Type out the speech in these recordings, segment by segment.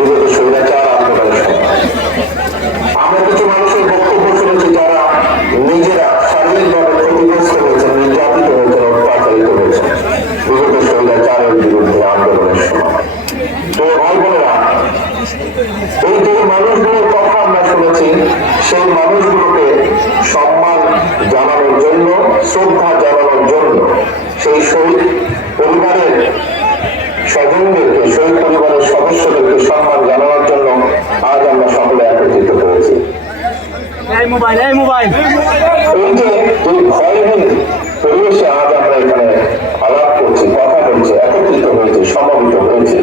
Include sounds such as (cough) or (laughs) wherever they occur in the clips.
বিগত (laughs) মোবাইল, এই মোবাইল। আমরা এখানে একত্রিত হয়েছি সমবেত হয়েছি,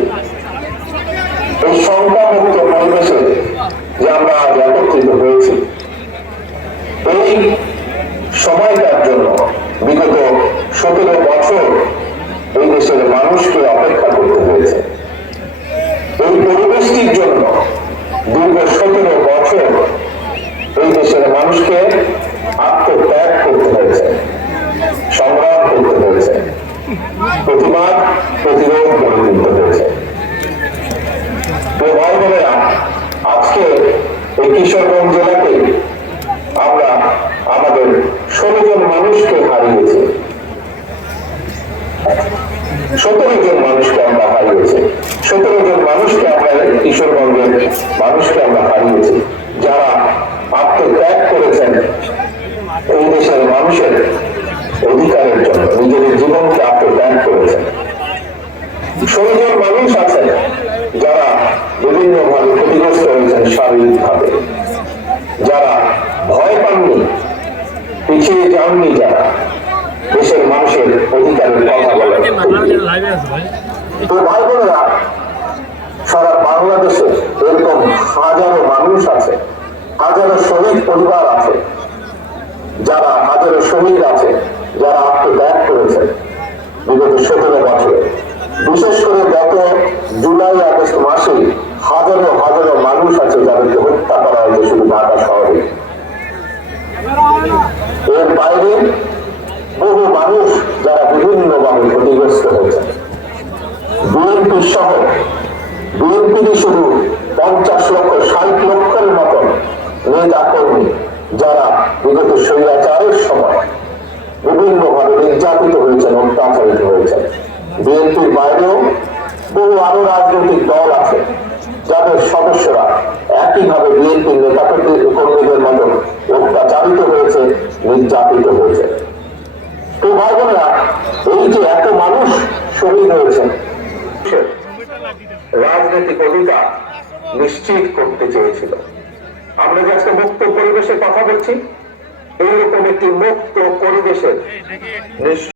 এই সংখ্যামুক্ত জন্য বিগত সতেরো বছর এই মানুষকে অপেক্ষা করতে হয়েছে। এই পরিবেশটির জন্য দীর্ঘ সতেরো বছর এই দেশের মানুষকে আত্মত্যাগ করতে হয়েছে। সংগ্রাম করতে হয়েছে। প্রতিবাদ, প্রতিরোধ গড়ে তুলতে হয়েছে। আজকে এই কিশোরগঞ্জ জেলাতে আমরা আমাদের ষোলো জন মানুষকে হারিয়েছি। সতেরো জন মানুষকে আমরা হারিয়েছি সতেরো জন মানুষকে আমরা এই কিশোরগঞ্জের মানুষকে আমরা হারিয়েছি যারা আত্মত্যাগ করেছেন এই দেশের মানুষের অধিকারের জন্য নিজেদের জীবনকে আত্মত্যাগ করেছেন ষোলো জন মানুষ আছেন যারা বিভিন্ন ভাবে হয়েছেন যারা ভয় পাননি, পিছিয়ে যাননি যারা, দেশের মানুষের অধিকারের কথা বলেন তো ভাই বোনেরা, সারা বাংলাদেশে এরকম হাজারো মানুষ আছে, হাজারো শহীদ পরিবার আছে, যারা হাজারো শহীদ আছে, যারা আত্মত্যাগ করেছে। বিগত সতেরো বছরে বিশেষ করে গত জুলাই আগস্ট মাসে হাজারো হাজারো মানুষ আছে যাদেরকে হত্যা করা হয়েছে শুধু ঢাকা শহরে। এর বাইরে বহু মানুষ যারা বিভিন্নভাবে ক্ষতিগ্রস্ত হয়েছে। বিএনপি সহ বিএনপিরই শুধু পঞ্চাশ লক্ষ, ষাট লক্ষের মতন নেতা কর্মী যারা বিগত স্বৈরাচারের সময় বিভিন্নভাবে নির্যাতিত হয়েছেন, অত্যাচারিত হয়েছেন। বিএনপির বাইরেও বহু আরও রাজনৈতিক দল আছে। যাদের সদস্যরা একইভাবে বিএনপির নেতা কর্মীদের মতো অত্যাচারিত হয়েছে, নির্যাতিত হয়েছে। তো ভাই বোনেরা, এই যে এত মানুষ শহীদ হয়েছে, রাজনৈতিক অধিকার নিশ্চিত করতে চেয়েছিল। আমরা যে আজকে মুক্ত পরিবেশে কথা বলছি, এইরকম একটি মুক্ত পরিবেশে নিশ্চিত